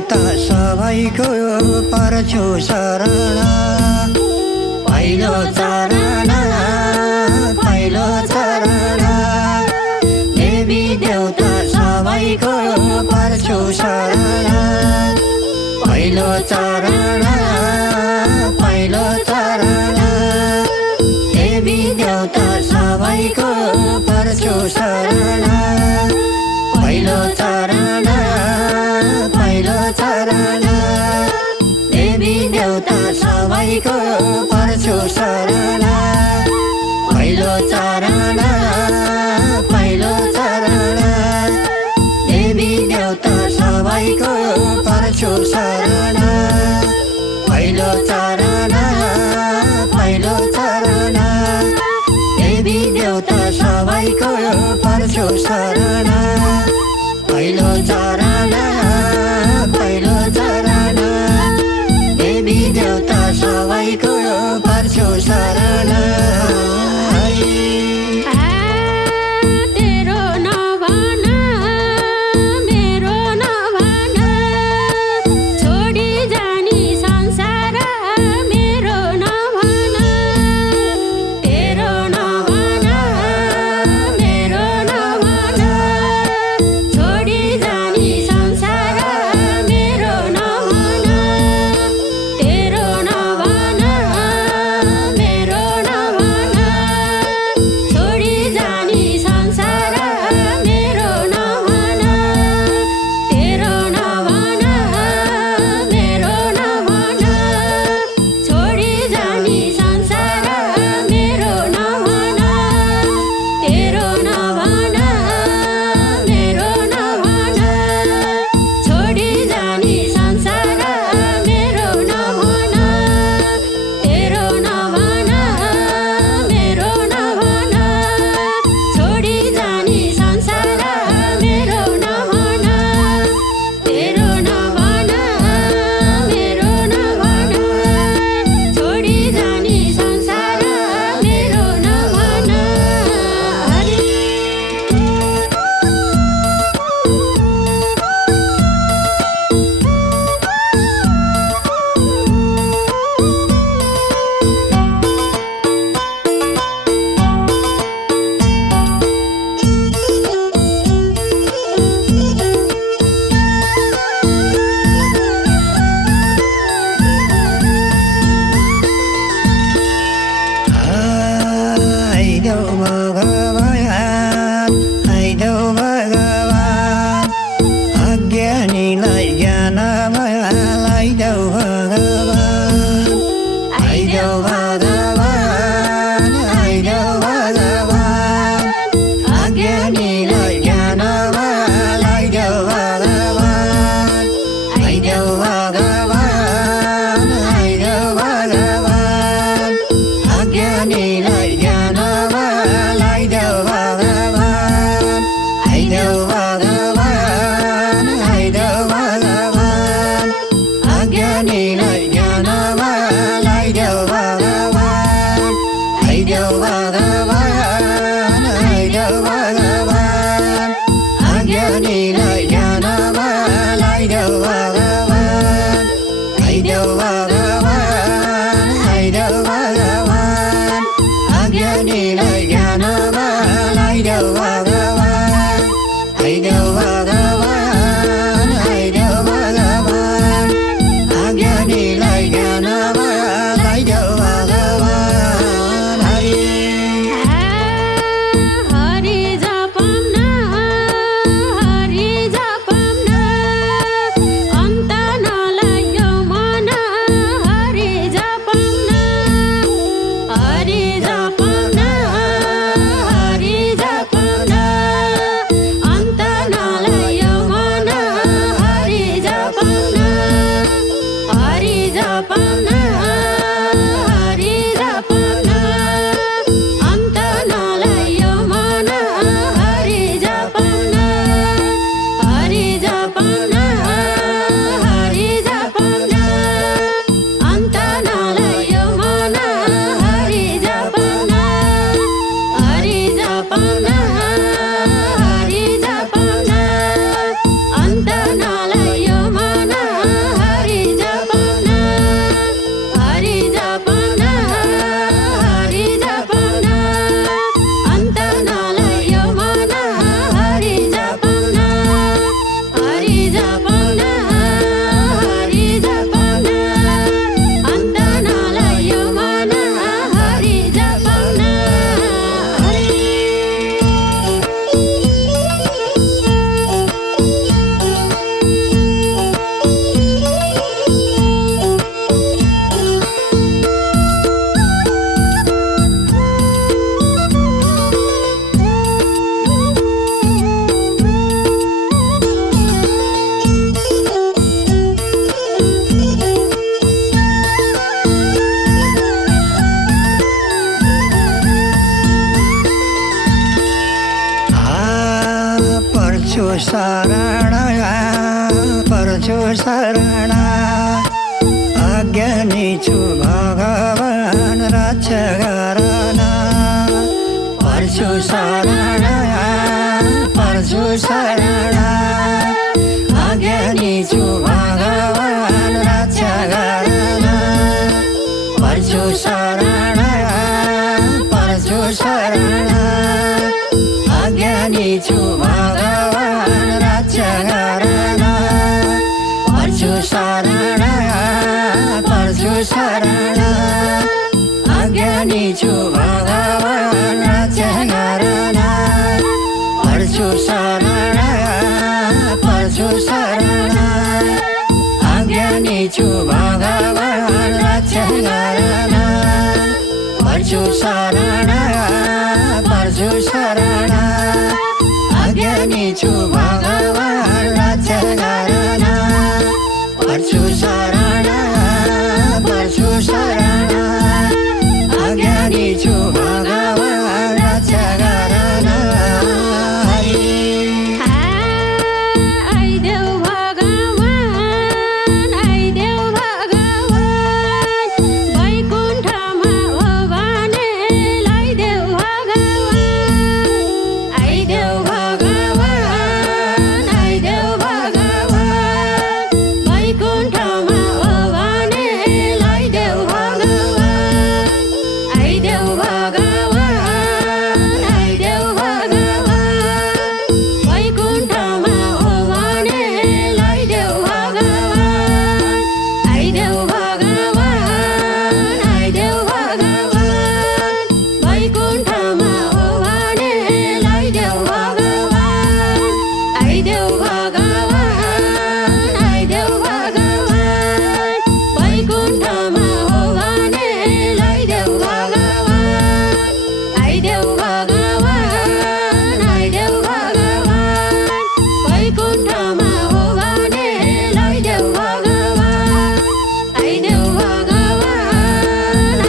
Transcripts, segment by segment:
देवता सबैको पर्छु शरण पहिलो चरण पहिलो चरण देवी देवता सबैको पर्छु शरण पहिलो चरण पहिलो चरण देवी देवता सबैको पर्छु शरण पहिलो चरण पहिलो चरण देवी देवता सबैको पर्छु शरण पहिलो चरण पहिलो चरण देवी देवता सबैको पर्छु शरण पहिलो चरण पहिलो चरण देवी देवता सबैको पर्छु शरण पहिलो चरण पहिलो चरण देवी देवता सबैको पर्छु शरण पर्छु शरण अज्ञानी छु भगवान रक्षा गर्न पर्छु शरण अज्ञानी छु भगवान रक्षा गर्न पर्छु शरण अज्ञानी छु भगवान रक्षा गर्न पर्छु शरण अज्ञानी छु भगवान रक्षा गर्न पर्छु शरण अज्ञानी छु भगवान रक्षा गर्न पर्छु शरण अज्ञानी छु भगवान रक्षा गर्न पर्छु शरण अज्ञानी छु भगवान रक्षा गर्न आइदेऊ भगवान वैकुण्ठमा हो भने ल्याइदेऊ भगवान आइदेऊ भगवान वैकुण्ठमा हो भने ल्याइदेऊ भगवान आइदेऊ भगवान वैकुण्ठमा हो भने ल्याइदेऊ भगवान आइदेऊ भगवान वैकुण्ठमा हो भने ल्याइदेऊ भगवान आइदेऊ भगवान वैकुण्ठमा हो भने ल्याइदेऊ भगवान आइदेऊ भगवान वैकुण्ठमा हो भने ल्याइदेऊ भगवान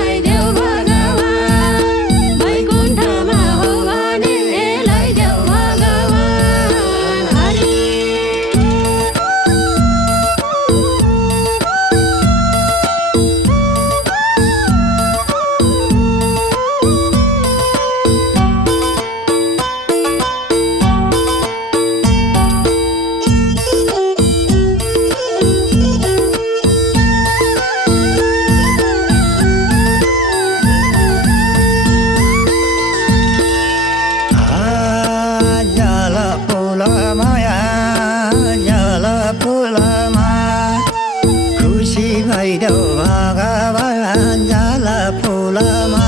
आइदेऊ भगवान वैकुण्ठमा हो भने ल्याइदेऊ भगवान हरि जल फुलमा खुसी भइदेऊ भगवान जल फुलमा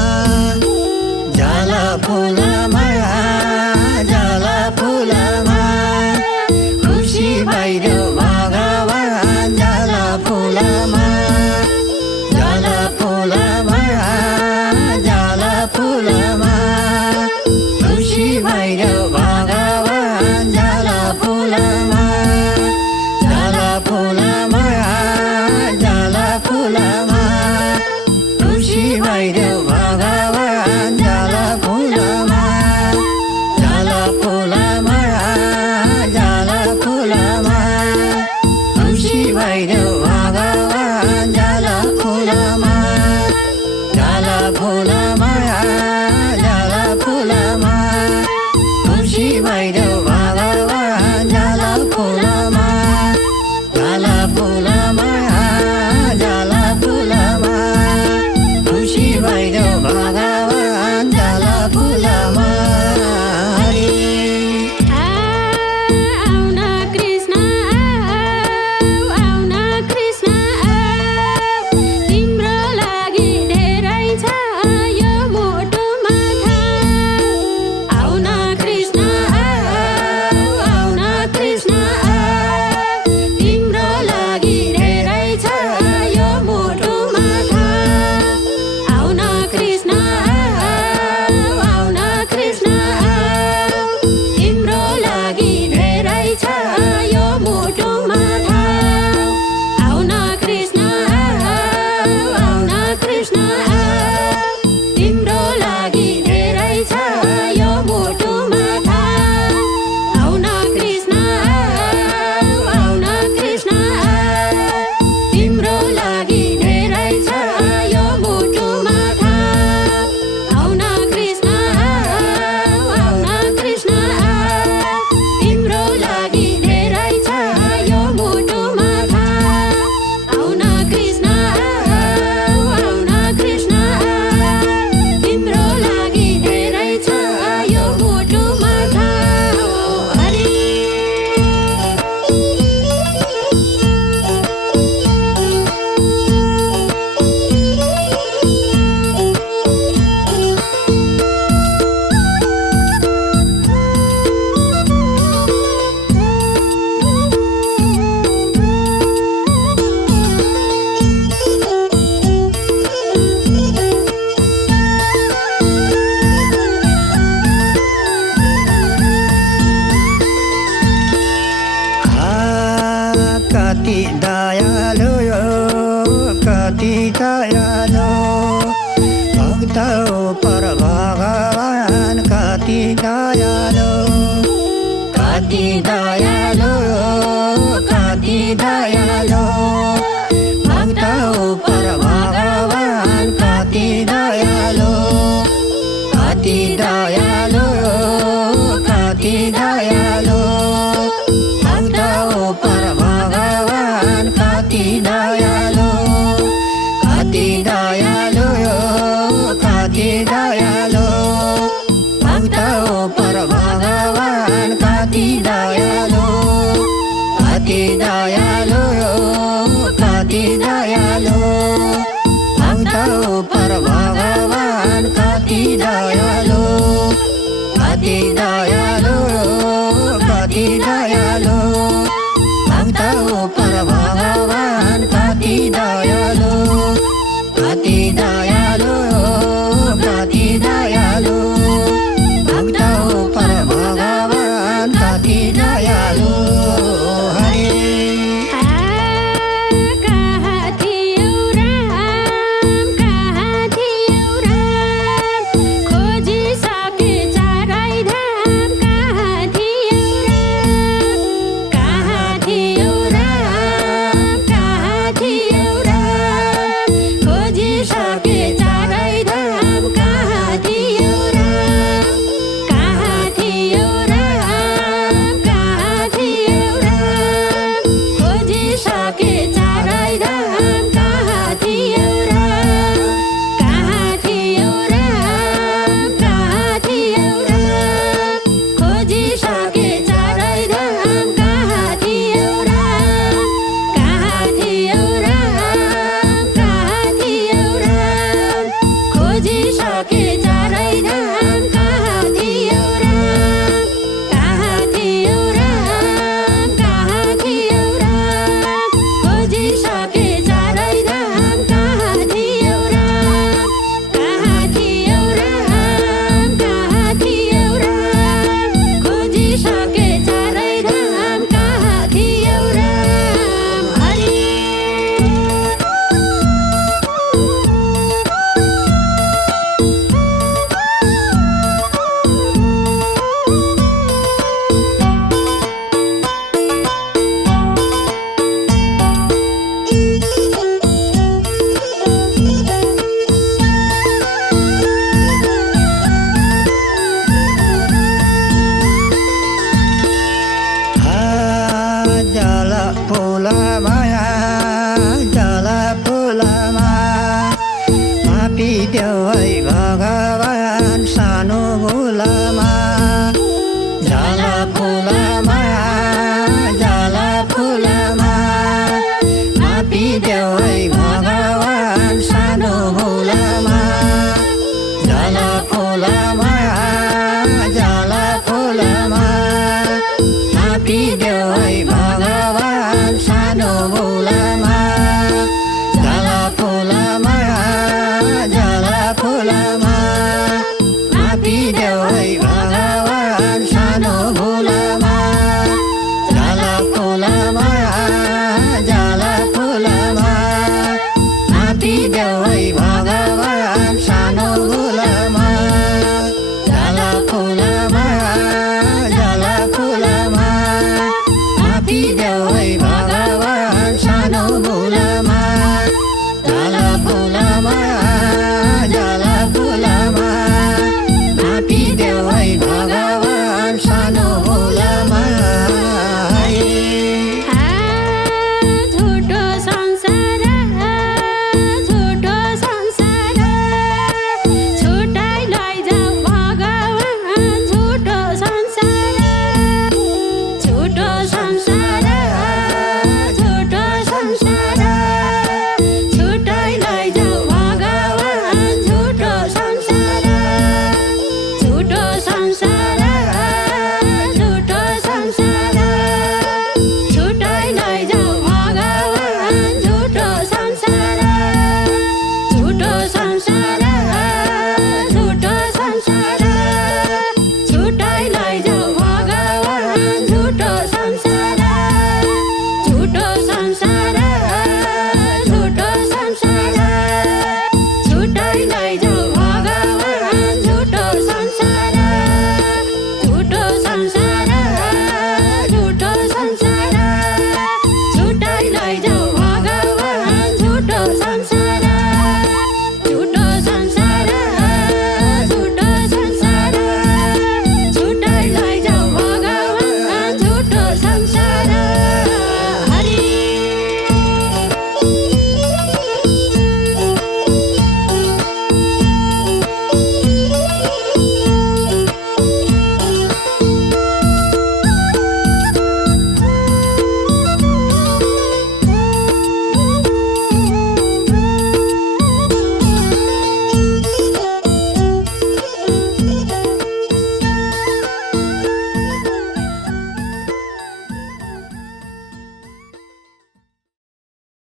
खुसी भइदेऊ भगवान जल फुलमा खुसी भइदेऊ भगवान जल फुलमा कति दयालु कति दयालु भक्त पर भगवान कति दयालु कति दयालु कति दयालु भक्त पर भगवान कति दयालु कति दयालु कति दयालु भक्त पर भगवान कति दयालु कति दयालु कति दयालु भक्त पर भगवान कति दयालु कति दयालु कति दयालु भक्त पर भगवान कति दयालु कति दयालु कति दयालु भक्त पर भगवान कति दयालु कति दयालु कति दयालु भक्त पर भगवान कति दयालु हरे कहाँ थियो राम कहाँ थियो राम खोजिसके चारै धाम कहाँ थियो राम कहाँ थियो राम खोजिसके चारै धाम कहाँ थियो राम कहाँ थियो राम कहाँ थियो राम खोजिसके चारै धाम कहाँ थियो राम कहाँ थियो राम कहाँ थियो राम खोजिसके चारै धाम कहाँ थियो राम कहाँ थियो राम कहाँ थियो राम खोजिसके चारै धाम कहाँ थियो राम कहाँ थियो राम कहाँ थियो राम खोजिसके चारै धाम कहाँ थियो राम कहाँ थियो राम कहाँ थियो राम खोजिसके चारै धाम कहाँ थियो राम हरि जल फुल माया